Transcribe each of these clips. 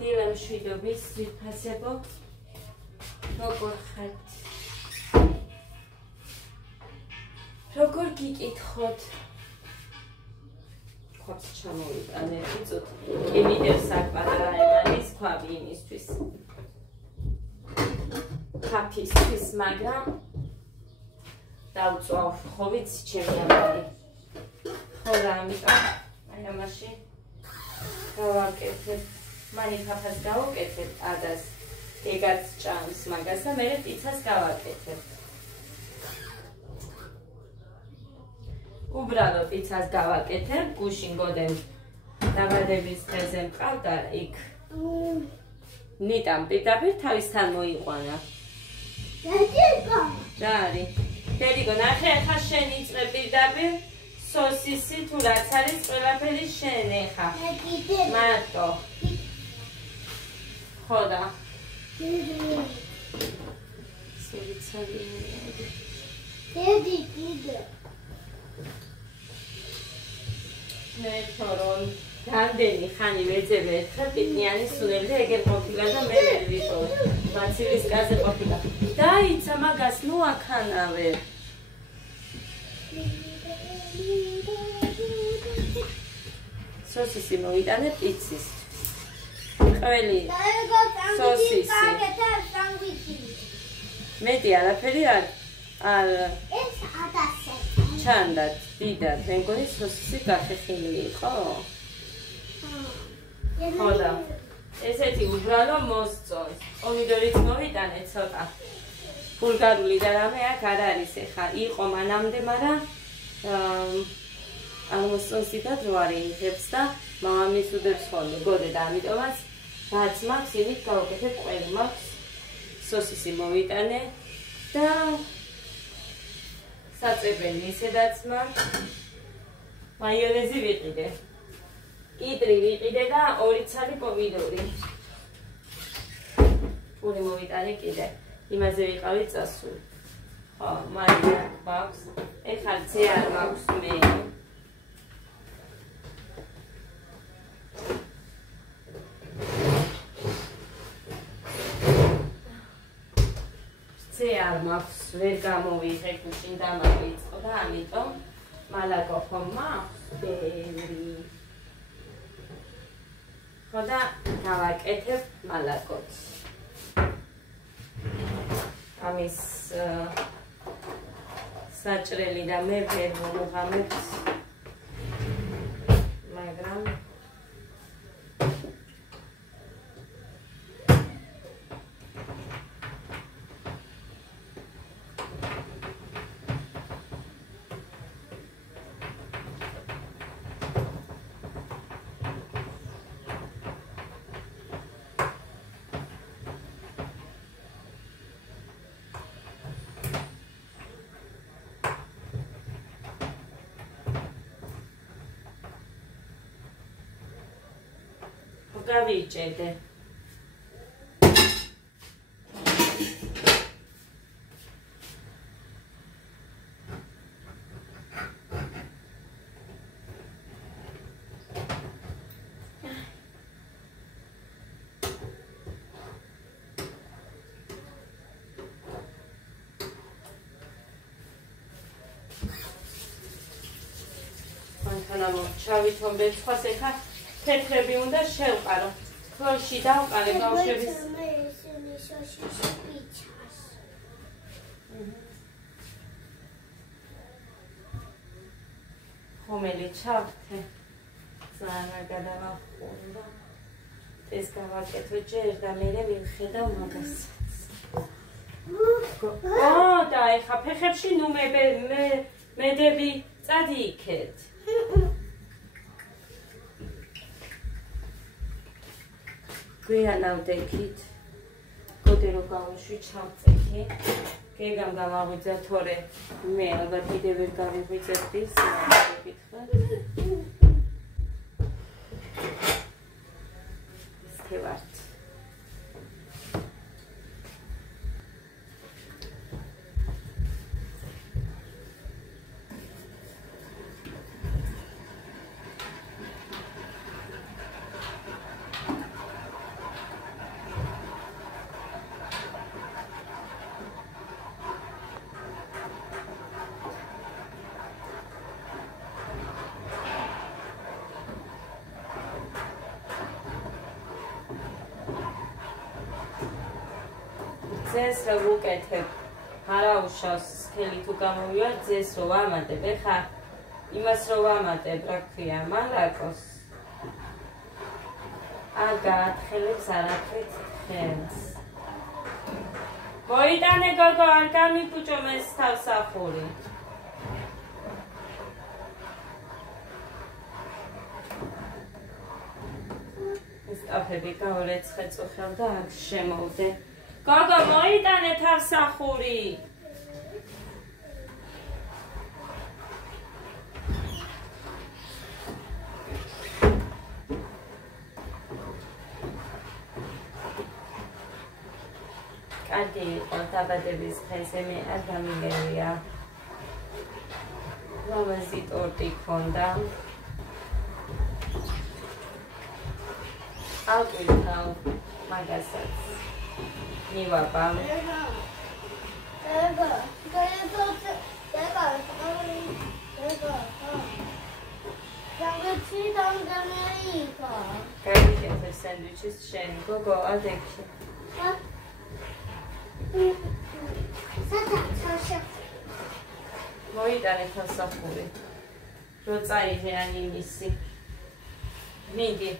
დილემ შვიდობის ვიფასებო როგორ ხართ? როგორ გიკითხოთ? ხობს ჩამოვიტანე იწოთ კი მიდევს აქ პატარა ემანის ქვაბი იმისთვის ქაფისთვის მაგრამ დავწვავ ხო ვიცი ჩემი ამბავი ხო რა ამიტომ აი ამაში გავაკეთებ მანი ფაფას გავაკეთებ ადას ეგაც ჭამს მაგას და მე პიცას გავაკეთებ უბრალოდ პიცას გავაკეთებ გუშინ გოდენ დაბადების დღეზე მყავდა იქ ნიტამ პირდაპირ თავისთან მოიყვანა რა არის დედიკო ნახე ხა შენ იწყე პირდაპირ სოსისი თუ რაც არის ყველაფერი შენ ეხა მარტო ხო და სულიცალი დედი კიდე მე თორონ განდენი ხანი ვეძებე ერთხელ პიტნიანი სუნელი და ეგერ ყოფილა და მე ვერ ვიყო მაცილის კაზე ყოფილა დაიცა მაგას ნუ აქანავე სოსისი მოვიტანე პიცის ყველი სოსისი მეტი არაფერი არ ეს ადასე ჩანდად დიდად მე მგონი სოსისი გახეხილი იყო ხო და ესეთი უბრალო მოსწონს პომიდორიც მოვიტანე ცოტა ბულგარული და რამე აქ არ არის ეხა იყო მანამდე მაგრამ აღმოსწონს დიდად რო არ ინახებს და მამამის უდებს ხოლმე გოდე და ამიტომაც რაც მაქვს იმით გავაკეთებ ყველი მაქვს სოსისი მოვიტანე და საწებელი ისედაც მაქვს მაიონეზი ვიყიდე კიტრი ვიყიდე და 2 ცალი პომიდორი პური მოვიტანე კიდე იმაზე ვიყავი წასული ხო მარია მაქვს ეხლა ზე არ მაქვს მე ზე არ მაქვს ვერ გამოვიღე გუშინ დამავიწყო და ამიტომ მალაკო ხომ მაქვს ბევრი ხო და გავაკეთებ მალაკოც ამის საჭრელი და მე ვერ მომღამებ მაგრამ გავიჭედე მანქანამო ჩავითომბე სხვას ეხა თეთრები უნდა შევყარო. თოში დავყარე ბავშვების. ხომელი ჩავთე. ძალიან გადავახუნდა. ეს გავაკეთე ჯერ და მე მივხედავ მაგას. და ეხა ფეხებში ნუ მედები წადი იქეთ. გვიანავდექით გოდე რო გავუშვი ჩავწექი გეგამ გამაღვიძა თორე მე ალბათ კიდევ ვერ გავიღვიძებდი გითხრა ისქევართ ძეს რა ვუკეთებ არა უშავს სქელი თუ გამოვიარ ძეს რო ვამატებ ეხა იმას რო ვამატებ რა ქვია მალაკოს არ გაათხელებს არაფრით ხელს მოიტანე გოგო არ გამიფუჭო მეს თავსახური ეს კაფები გავრეცხე წუხელ და არ შემოვდე გოგო მოიტანე თავსახური კარგი იყო დაბადების დღეზე მე არ გამიგერია ლამაზი ტორტი ქონდა აღვითავ მაგასაც მივაბამ გაიგეთ სენდვიჩის შენ გოგო ადექი მოიტანე თავსახური რო წაიღე ან იმისი მიდი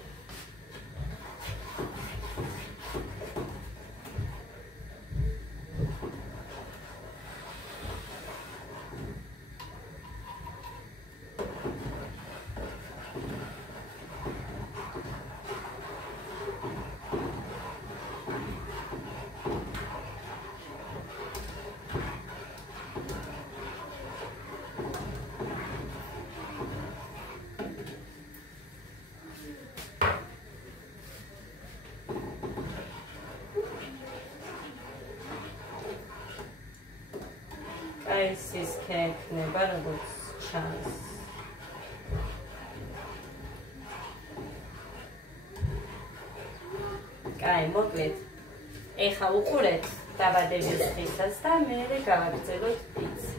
ეს ქექნება როგორც ჩანს კაი მოკლედ ეხა უყურეთ დაბადების დღესაც და მერე გავაგრძელოთ პიცა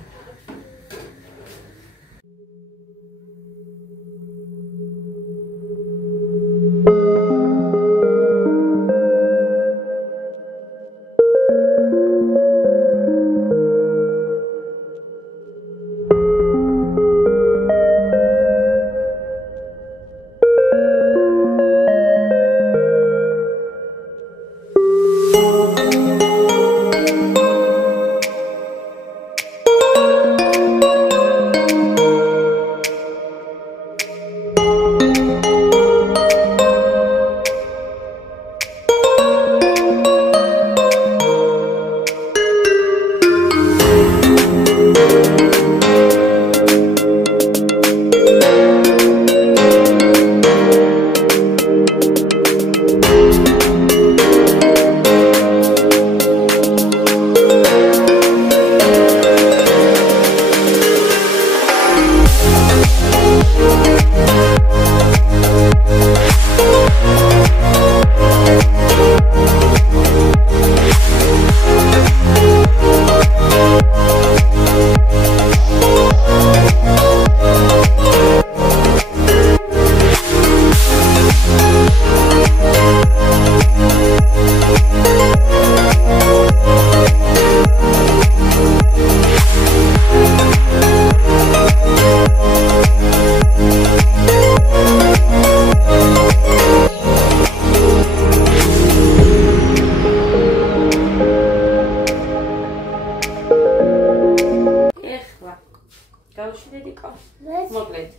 მოკლედ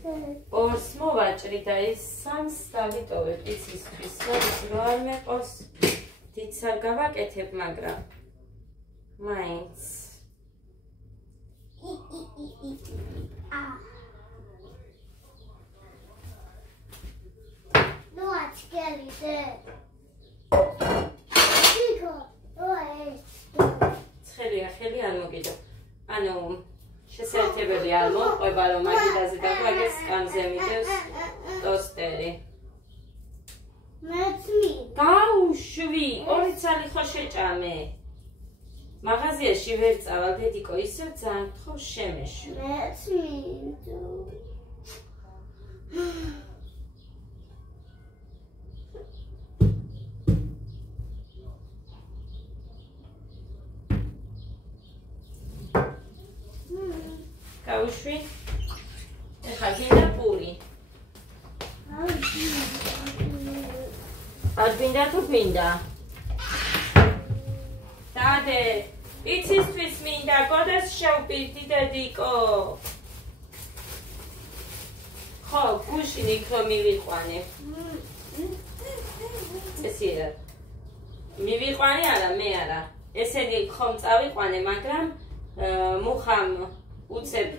ორს მოვაჭრი და ის სამს დავიტოვე პიცისთვის რო არ მეყოს დიდს არ გავაკეთებ მაგრამ მაინც ნუ აჩქელიზე ხელი არ მოგიდო ანუ შესაძლებელი არ მოყვება რომ მაგიდაზე დაგვაგეს სკამზე მიდევს ტოსტერი მეცმი გაუშვი ორი ცალი ხო შეჭამე მაღაზიაში ვერ წავალ დედიკო ისევ ძალიან ხო შემეშვი მეცმი დავუშვი. ეხლა გინდა პური. არ გინდა თუ გინდა? დადე, იცისთვის მინდა, გოდეს შევპირდი დედიკო. ხო, გუშინ იქ რომ მივიყვანე. ესია. მივიყვანე არა, მე არა. ესენი ხომ წავიყვანე, მაგრამ მუხამ უცებ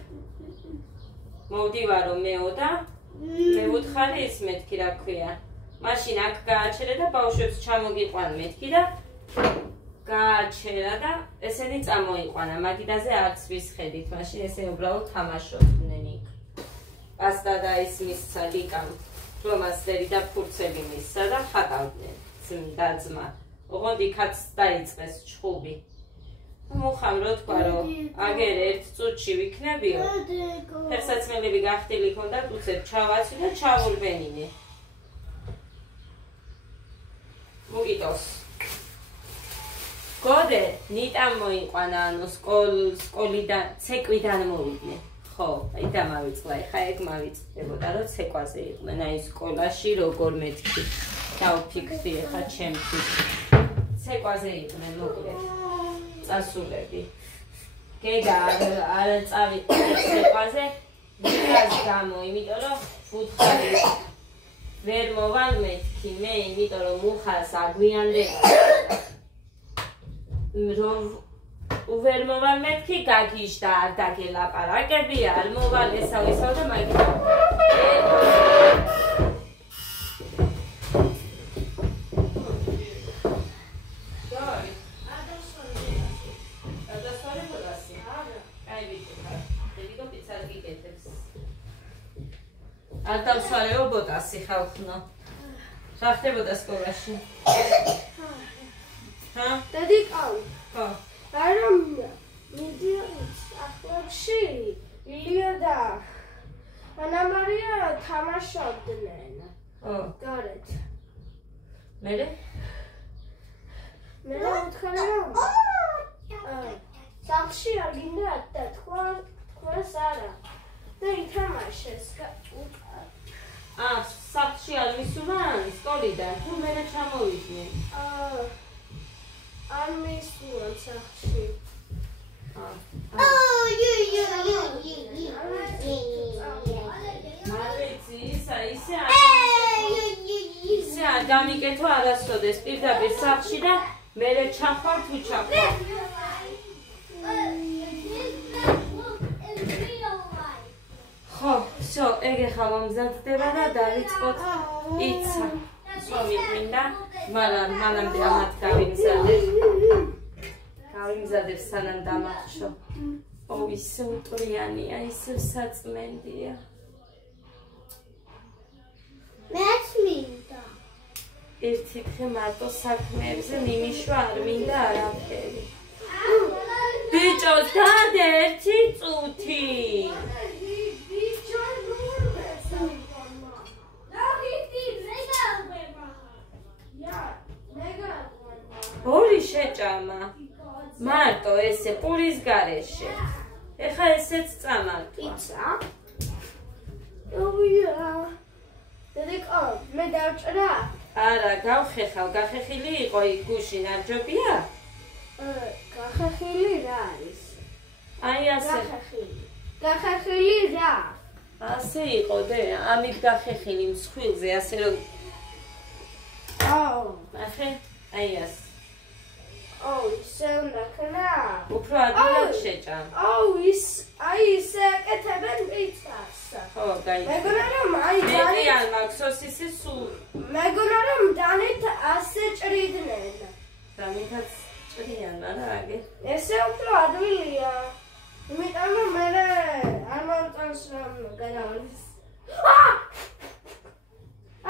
მოვდივარო მეო და მე ვუთხარი ის მეთქი რა ქვია. მაშინ აქ გააჩერე და ბავშვებს ჩამოგიყვან მეთქი და გააჩერა და ესენი წამოიყვანა. მაგიდაზე არც ვისხედით, მაშინ ესენი უბრალოდ თამაშობდნენ იქ. პასტა და ის მისცა ლიკამ, ფლომასტერი და ფურცელი მისცა და ხატავდნენ და ძმა. ოღონდ იქაც დაიწყეს ჩხუბი. მუხამ რო თქვა რომ აგერ ერთ წუთში ვიქნებიო. ფერსაცმელები გახდილი ქონდა, უცებ ჩავაცვი და ჩავურბენინე. მოგიტოს. გოდე ნიტამ მოიყვანა, ანუ სკოლიდან, ცეკვიდან მოვიდნენ. ხო, აი დამავიწყლა, ხა ეგ მავიწყდებოდა, რომ ცეკვაზე იყვნენ, აი სკოლაში როგორ მეთქი. დავფიქრდი ხა ჩემთვის. ცეკვაზე იყვნენ მოკლედ. წასულები. გეგა არ წავიწყე ცეკვაზე, ვიღაც გამო, იმიტომ რომ ვუთხარი ვერ მოვალ მეთქი მე, იმიტომ რომ მუხას აგვიანდება. რომ ვერ მოვალ მეთქი გაგიჟდა არ დაგელაპარაკებია, არ მოვალ ესა ვისაო და მაგით. არ დავსვარეო ბოტასი ხალხნო. რა ხდებოდა სკოლაში? ჰა? დედიკავ. ხო. არა მიდიოც ახლებში ილია და ანა მარია თამაშობდნენ. ო, გარეთ. მერე? მე ვთქვი რომ სახში არ გინდა და თქვას არა. და ითამაშეს. სახში არ მისულან სკოლიდან, თუ მერე ჩამოვიდნენ? არ მისულან სახში. მარვეცი, ისე არ გამიკეთო არასოდეს პირდაპირ სახში და მერე ჩახვალ თუ ჩახვალ. ხო, всё, ეგ ახლა მომზადდება და დავიწყოთ პიცა. სომი მინდა, მანამდე ამათ გავიმზადებ სანამ დამახშო. ო, ისე უტრიანია, ისე საწმენდია. მეც მინდა. ერთი დღე მარტო საქმეებზე მიმიშვა არ მინდა არაფერი. ბიჭო, დადე ერთი წუთი. ორი შეჭამა. მარტო ესე პურის გარეშე. ეხა ესეც წამართვა. პიცა? ოია. დედიკო, მე დავჭრა? არა, გავხეხავ, გახეხილი იყო იქ გუშინ, არ ჯობია? გახეხილი რა არის? აი ასე. გახეხილი რა? ასე იყო დე, ამით გახეხილი მსხვილზე, ასე რომ ნახე, აი ასე. ისე უნდა ქნა? უფრო ადვილად შეჭამ. აი ისე აკეთებენ პიცას. ხო, გაიგე. მეგონა რომ აი მეტი არ მაქვს სოსისი სულ. მეგონა რომ დანით ასე ჭრიდნენ. დამითაც ჭრიან, არა აგე. ესე უფრო ადვილია. იმიტომ რომ მე არ მომწონს რომ გადავლის.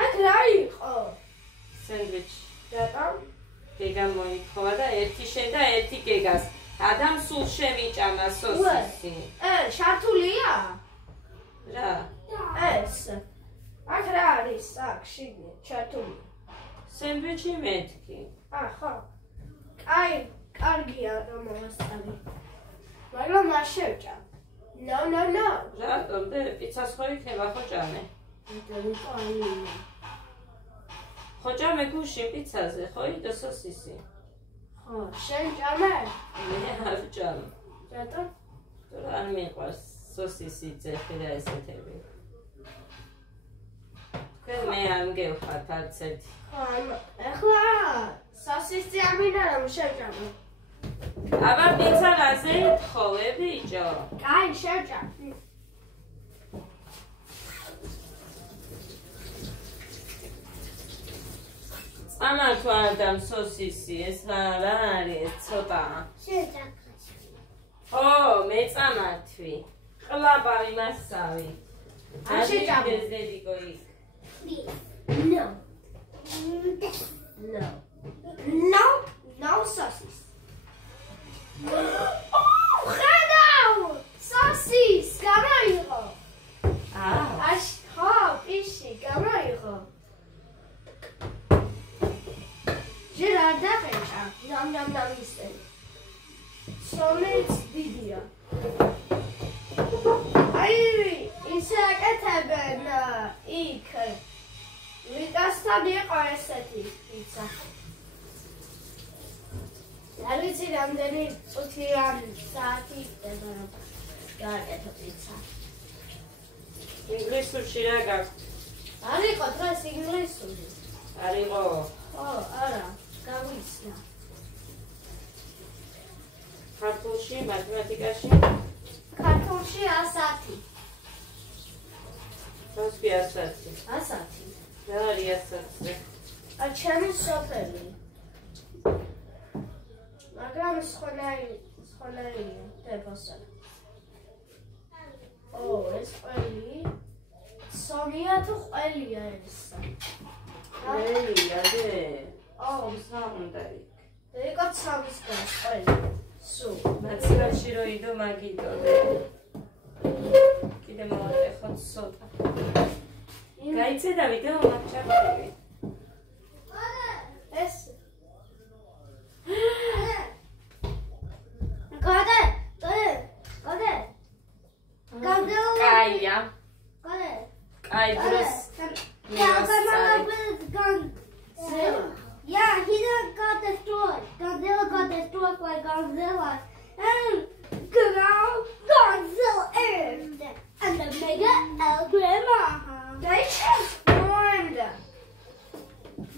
აქ რა იყო? სენდვიჩი. რატომ? გეგა მოითხოვა და ერთი შენ და ერთი გეგას. ადამ სულ შემიჭამა სოსისი. შართულია? რა? ეს. აქ რა არის? აქ შიგნით შართული. სენდვიჩი მეთქი. ხო. კარგია რომ მოსწავლე. მაგრამ არ შევჭამ. No. რატომ და პიცას ხო იქნება ხო ჭამე? ხო ჭამე გუშინ პიცაზე, ხო იდო სოსისი? ხო, შენ ჭამე? მე არ ჭამ. რატომ? თორე არ მიყვარს სოსისი ძეხი და ესეთები. თქვენ მე არ მგევხართ არც ერთი. ხო, ეხლა სოსისი ამინდა რომ შეჭამე. აბა პიცაზე თხოვე ბიჭო. კაი, შეჭამე. Ama tu adam sosisi es რა არის ცოტა. შეჭამე. ო, მეწამართვი. ყლაბავი მასავი. არ შეჭამე. დედიკო იქ. No sauces. ხედავ! Sauces, გამოიღო. ხო, პიში, გამოიღო. ჯერ არ დაღეჭა, ნამ ისე. სომეც დიდია. აი, ისე აკეთებენ იქ. ვიტასთან იყო ესეთი პიცა. არ ვიცი რამდენი წუთი ან საათი იქნება რომ გააკეთო პიცა. ინგლისურში რა გაქვს? არ იყო დღეს ინგლისური. არ იყო. ხო, არა, გავიცნა. ქართულში, მათემატიკაში? ქართულში 100. გასვი 100. 100. რა არის 100-ზე? ჩემი სოფელი. მაგრამ სხვანაირია დებოსა. ეს ყველი. სომია თუ ყველია ეს? ყველია დე. სამუნდა იქ. იყო ცამის გას ყველი. სულ. მაცივაში რო იდო მაგიტო დე. კიდე მოვატეხოთ ცოტა. გაიცე და ვიდეო მაგჩაფები. ეს Got it. კაია. კაი დროს. Yeah, he done got destroyed. Godzilla got destroyed by Godzilla. And Godzilla aimed. And the Mega El Grandma. They transformed.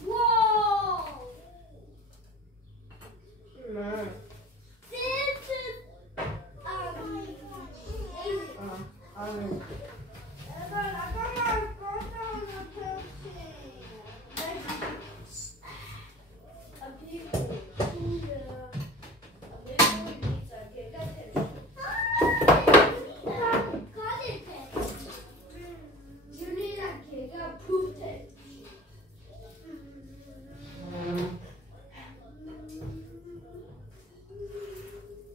Whoa. Man. This is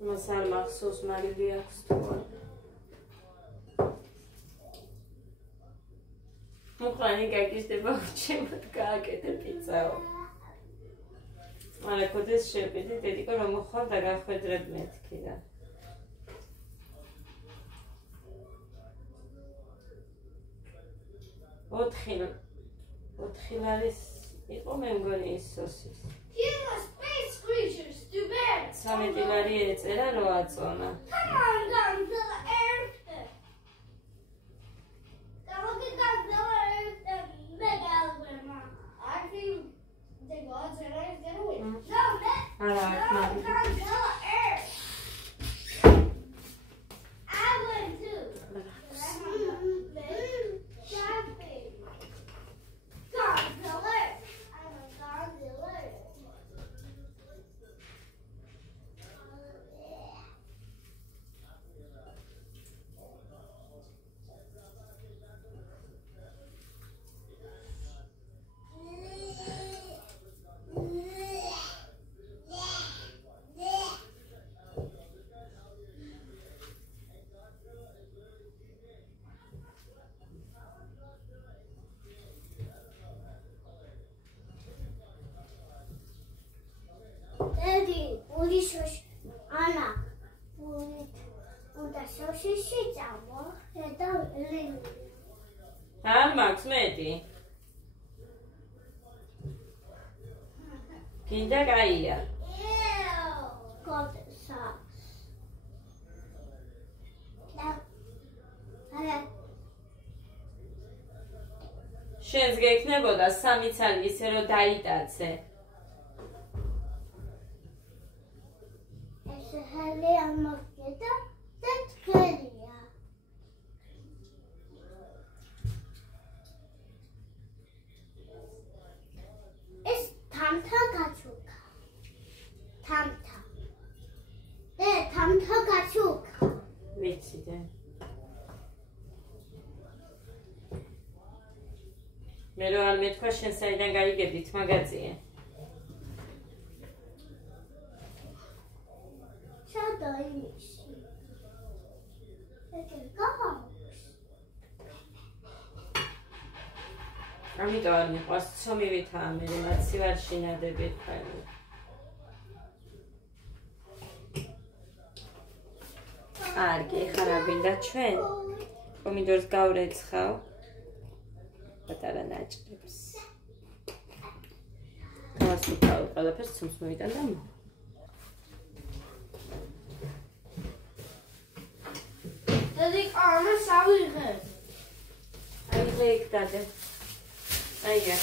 Masal maxsus marili აქვს თუ არა. მოყანი გაგიზდება ჩემოთ გააკეთე პიცაო. მაგრამ კოდეს შევიდე დედიკო რომ მოხარ და გახვედრებ მეთქი და. ოთხი არის იყო მე მგონი ის სოსის. space creatures to bear. სამი ტილარი ეწერა რო აწონა. Come on, Godzilla Earth. Look at Godzilla Earth and Mega Grandma. I think the Godzilla is gonna win. No, Godzilla Earth. I win too. Godzilla. I'm a Godzilla. Daddy, what is your Anna? Und das სოშიში წამო და ლიმონი. არ მაქვს მეტი. გინდა კაია. გოდსა. შენს გექნებოდა 3 ცალი ისე რომ დაიტაცე. ეს ჰელი ამოხდა და თქვენია. ეს თამთა გაჩუქა. თამთა. თამთა გაჩუქა. ვიცი და. მე რო არ მეთქვა შენ საიდან გაიგებდით მაგაზია. შადა იმისი. ეგ გააქვს. ამიტომ არ მიყვარს ცომივითაა მე მაცი ვარ შინადები ხარი. კარგი, ხარა გინდა ჩვენ პომიდორს გავრეცხავ. პატარა ნაჭრებს. გავასწრაფავ ყველაფერს ცუს მოვიტან და დადი ამა სავიღე. აი ლეკ დადე. აია.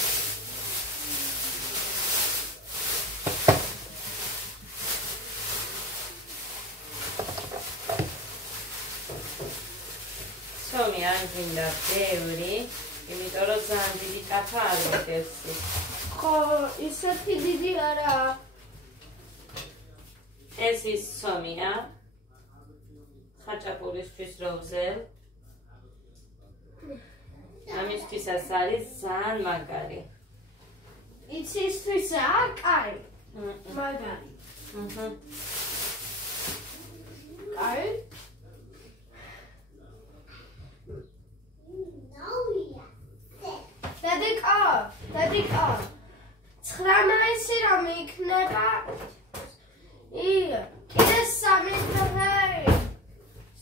სომი არ გინდა ბევრი. იმიტომ რომ ძალიან დიდი ტაფა არ მოგევსი. ხო, ისეთი დიდი არა. ეს ის სომია. ხაჭაპურისთვის როუზელ. ამისთვისაც არის ძალიან მაგარი. იცისთვისაა კაი. მაგარი. კაი? დადიკა 19 რომ იქნება კიდე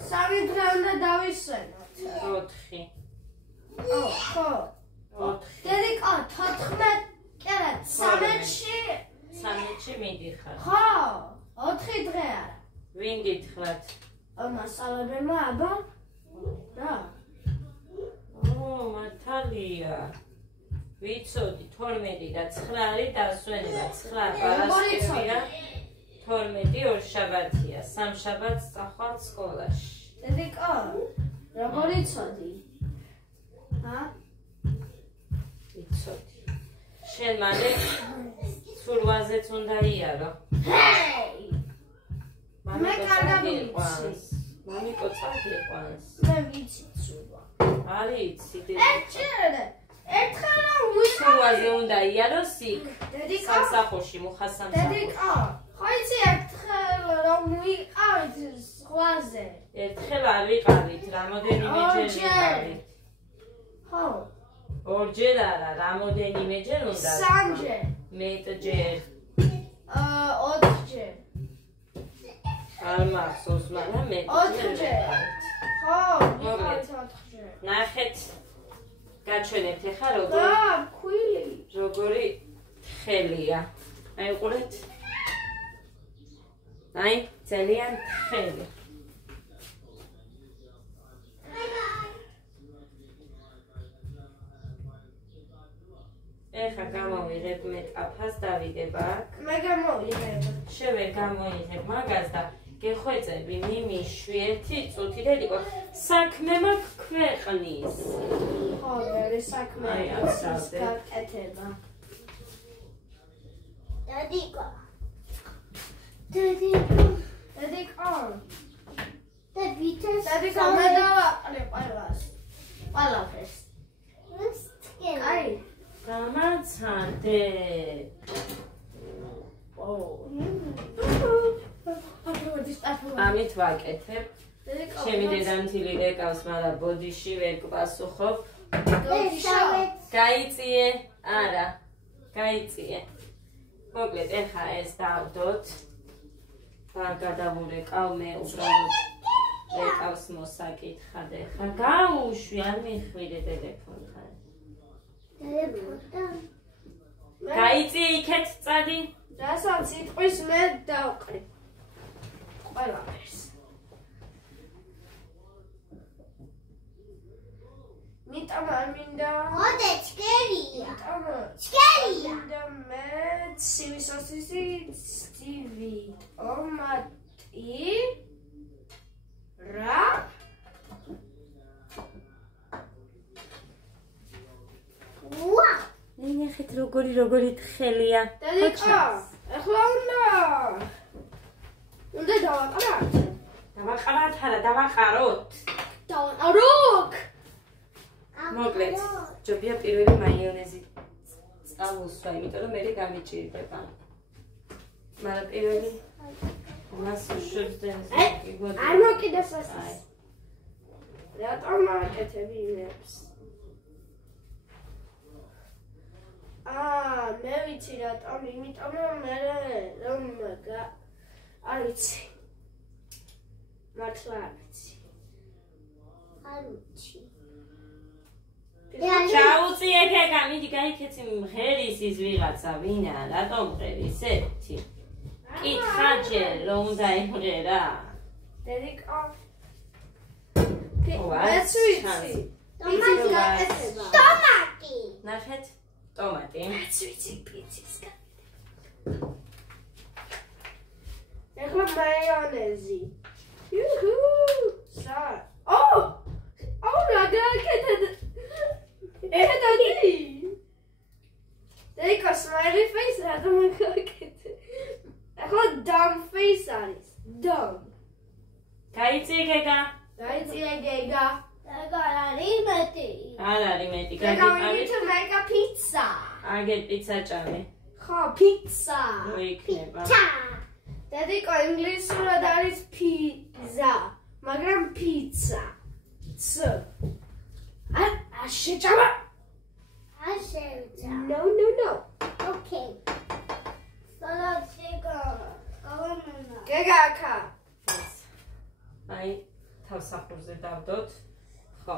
3 დღე უნდა დავისვენოთ 4 ხო 4 დადიკა 14 კერა 13-ში მიდიხარ ხო 4 დღე არა ვინ გითხრათ მასალებმა აბა რა მართალია ვიცოდი 12 და 9 დასვენება 9 პარასკევია 12 ორშაბათია სამშაბათს წახვალ სკოლაში დედიკო როგორ იცოდი ვიცოდი შენ მალე სურვაზეც უნდა იარო ჰეი მე კარგად ვიცი მამიკო წაგიყვანს მე ვიცი სურვა არის იცი ერთხელ რომ ვიყავი სურვაზე უნდა იაროს იქ დედიკო სამსახურში მუხასამსახურში დედიკო ხო იცი ერთხელ რომ ვიყავით ზღვაზე ერთხელ არ ვიყავით რამოდენიმეჯერ ვიყავით ხო ორჯერ არა რამოდენიმეჯერ უნდა სამჯერ მეტჯერ 4ჯერ არ მახსოვს მაგრამ ოთხჯერ ხო ვიყავით 4ჯერ ნახეთ გაჩვენებთ ეხა როგორი თხელია აი უყურეთ აი ძალიან თხელი ეხა გამოვიღებ მე ტაფას დავიგებ აქ მე გამოვიღებ შევე გამოიღებ მაგას და გეხვეწები მიმიშვი 1 წუთი დედიკო საქმე მაქვს ქვეყნის ხო მე საქმე აი ასავდე გაკეთება დედიკო დედიკო მე დავაყრე ყველაფერს აი გამაცადე ამით ვაკეთებ ჩემი დედამთილი რეკავს მაგრამ ბოდიში ვერ გპასუხობ გაიწიე არა გაიწიე მოკლედ ეხა ეს დავდოთ და გადავურეკავ მე უბრალოდ ეკავს მოსაკითხად ეხლა გაუშვი არ მიხვიდე ტელეფონთან გაიწიე იქეთ წადი რასაც იტყვის მე დავყრი ყველაფერს მიტომ არ მინდა ოდე ჭკერია მინდა მე ცივი სოსისი ცივი ტომატი რა ვა ნახეთ როგორი თხელია დედიკა ეხლა უნდა დავაყრათ დავაყრათ არა დავაყაროთ დავაყროთ მოკლედ ჯობია პირველი მაიონეზი წამოსვა იმიტომ რომ მე გამიჭირდება მაგრამ პირველი მას უშევდენ არ მოკიდეს ეს რატომ აკეთები იმებს მე ვიცი რატომ იმიტომ რომ მე რომ არ ვიცი მართლა არ ვიცი ჩაუწიე ქეკა მიდი გაიქეცი მღერის ის ვიღაცა ვინა რატომ მღერის ერთი კითხა ჯერ რომ უნდა იმღერა დედიკა მეც ვიცი ტომატი ნახეთ ტომატი მეც ვიცი პიცისგან ეხლა მაიონეზი იუჰუ სა რა გააკეთეთ ედადი დედიკა smiley face რატომ გააკეთე ეხლა dumb face არის dumb გაიწიე ქეკა გაიწიე გეგა არ არის მეტი არ არის მეტი გეგა we need to make a pizza აგერ პიცა ჭამე ხო pizza მოიქნება დედიკა ინგლისურად არის pizza მაგრამ pizza ც არ შეჭამა არ შევჭა no ოკეი სალათიკა გავამენა გეგა აქა აი თავსახურზე დავდოთ ხო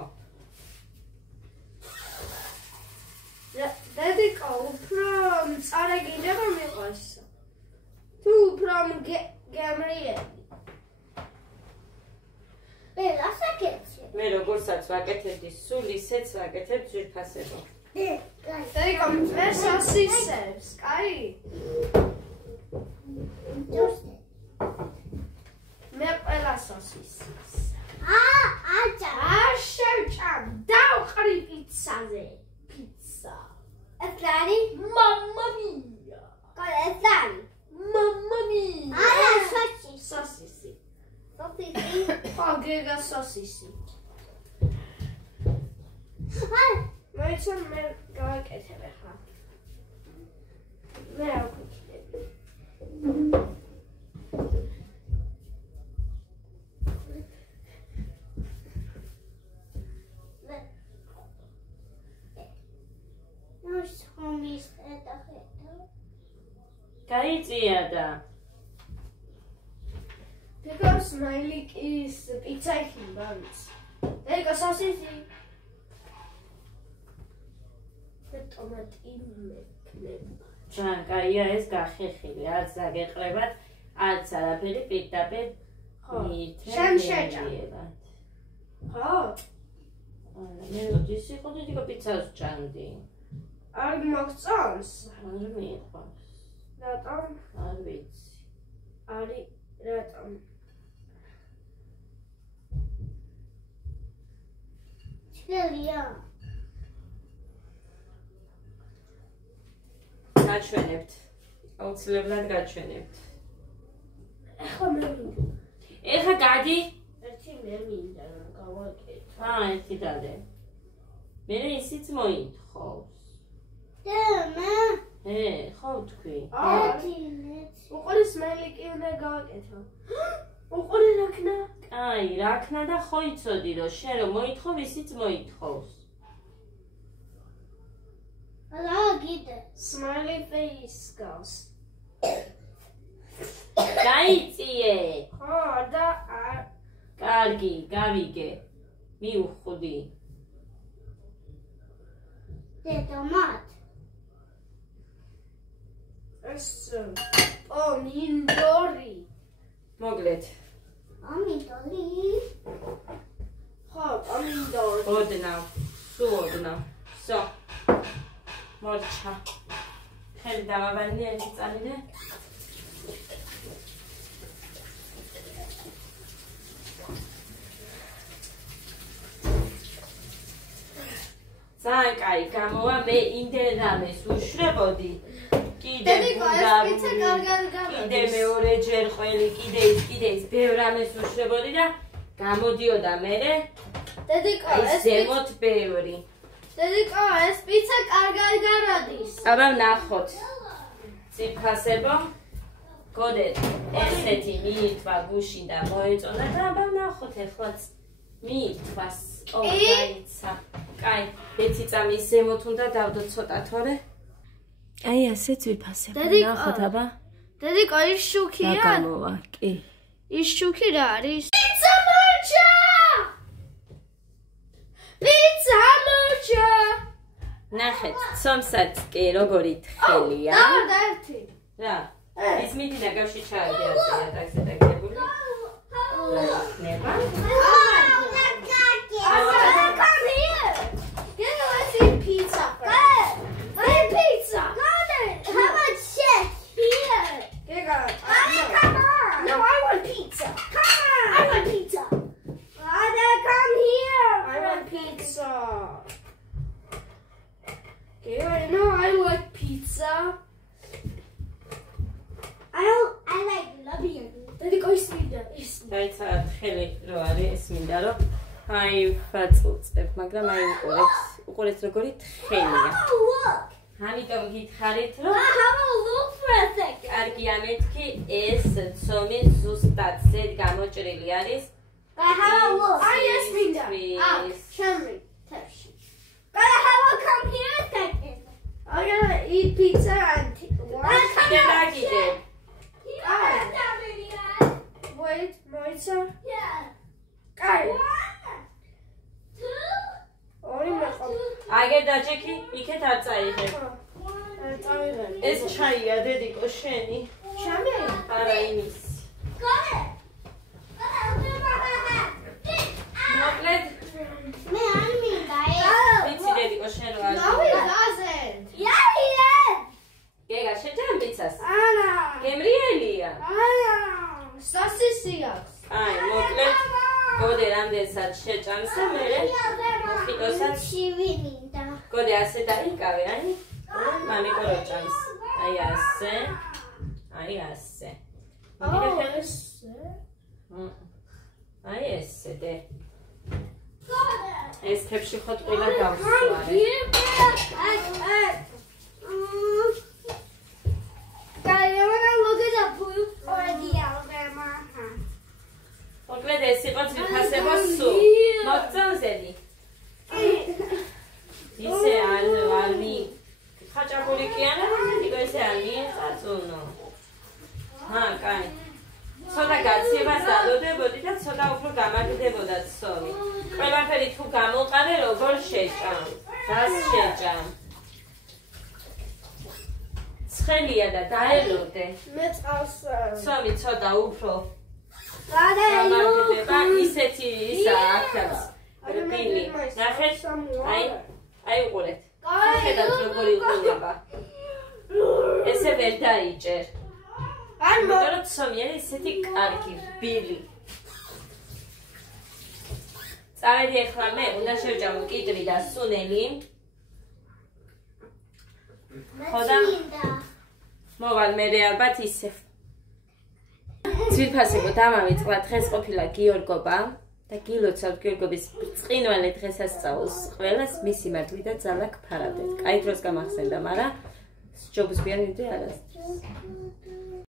დედიკა უფრო მწარე გინდება მიყვარს თუ უფრო გემრიელი ასაკეთე მე როგორცაც ვაკეთებდი სულ ისეც ვაკეთებ ძვირფასებო დედიკა მე სოსისებს კაი მე ყველა სოსისებს აჭა არ შევჭამ დავყრი პიცაზე პიცა ეს არის მამმა მია ეს არის მამმა მია არა სოჭი სოსისი სოფისი ხო გეგა სოსისი აი მოიცან მე გავაკეთებ ახლა მე არ ვქეთები ხომის ეტახეტა გაიწია და გეგა smiley-ის პიცა იქნება ვიცი გეგა სოსისი ტომატი მექნება ძალიან კაია ეს გახეხილი არც დაგეყრებათ არც არაფერი პირდაპირ შენ შეჭამ ხო მე როდის იყო დედიკა პიცას ჭამდი არ მოგწონს არ მიყვარს რატომ არ ვიცი არის რატომ ჩელია გაჩვენებთ აუცილებლად გაჩვენებთ ეხლა მე მინდა ეხლა გადი ერთი მე მინდა რომ გავაკეთო ერთი დადე მე ისიც მოითხოვს და ხო თქვი უყური smiley-კი უნდა გავაკეთო უყური რაქნა აი რაქნა და ხო იცოდი რომ შენ რომ მოითხოვ ისიც მოითხოვს რა გიდე smiley face გავს გაიწიე ხო და კარგი, გავიგე. მიუხვდი. დედამად. ეს ომინდორი. მოგლეთ. ამინდორი. ხო, ომინდორი. ოდნავ. სულ ოდნავ. სო. მორჩა. ხელი დავაბანია ერთი წალინე. ძალიან კაი გამოვა, მე იმდენ რამეს უშრებოდი. კიდე მეორეჯერ ყველი, კიდე ის ბევრ რამეს უშრებოდი და გამოდიოდა მერე. დედიკო, ეს ზემოთ ბევრი. დედიკო, ეს პიცა კარგად გარადის. აბა ნახოთ. ციფასებო. გოდეთ, ესეთი მიირთვა გუშინ და მოეწონა და აბა ნახოთ ეხლაც მიირთვას. ო, გაიცა. კაი, ერთი წამის ზემოთ უნდა დავდო ცოტა თორე. აი ასე ციფასებო. ნახოთ აბა. დედიკო, ის შუქია? რა გამოვა? კი. ის შუქი რა არის? პიცა მოჩა! პიცა მოჩა! ნახეთ, ცომსაც კი როგორი თხელია. და ერთი. რა? ეს მიდინა გავში ჩაადე ასე ტაქსი დაგებული. რა იქნება? დაიცა ხელი რო არის ეს მინდა რომ აი ვაწუწებ, მაგრამ აი უყურეთ როგორი თხელია. ამიტომ გითხარით რომ კარგი ამეთქი ეს ცომი ზუსტად ზედ გამოჭრილი არის. აი ეს მინდა. შემრი თებში. Come here, second. I'm gonna eat pizza and დაგიდე. Wait, Moitza? Yeah. Guys. 1, 2. აგერ დაჭექი, იქეთ არ წაიღებ. ეს ჩაია დედიკო შენი. Shame. არა იმის. მოკლედ, მე არ მინდა ვიცი დედიკო შენ რო არ. No, he doesn't. Yeah, he is. გეგა შეჭამ პიცას? Anna. გემრიელია. Anna. Sausage. აი, მოკლედ, გოდე რამდენსაც შეჭამს და მე მოხიტოსაც მინდა. გოდე ასე დაიკავე, აი. მამიკო რო ჭამს. აი ასე. აი ასე. აი ესე დე. ეს თებში ხოთ ყველა გავსვარე. მოკლედ ეს იყო ძირფასებო სულ. მოგწონსები. ისე არ მი ხაჭაპური კი არა, დედიკო ესე არ მიეწაწუნო. კაი. ცოტა გაციებას დადოდებოდი და ცოტა უფრო გამაგდებოდა ცომი. ყველაფერი თუ გამოყარე, როგორ შეჭამ. დას შეჭამ. ცხელია და დაელოდე. მე წავს. ცომი ცოტა უფრო გამაგდება, ისეთი ისა აქაც. რბილი. ნახეთ? აი უყურეთ. ხედავთ როგორი უყურება. ესე ვერ დაიჭერ. იმიტომ რომ ცომი არის ისეთი კარგი, რბილი. წავედი ახლა მე, უნდა შევჭამო კიტრი და სუნელი. ხოდა მოვალ მერე ალბათ ისე. ძვირფასებო დამავიწყდა, დღეს ყოფილა გიორგობა და გილოცავთ გიორგობის ბრწყინვალე დღესასწაულს ყველას მისი მადლი და ძალა გფარავდეთ. კაი დროს გამახსენდა, მაგრამ სჯობს ბიანიდე არასდროს.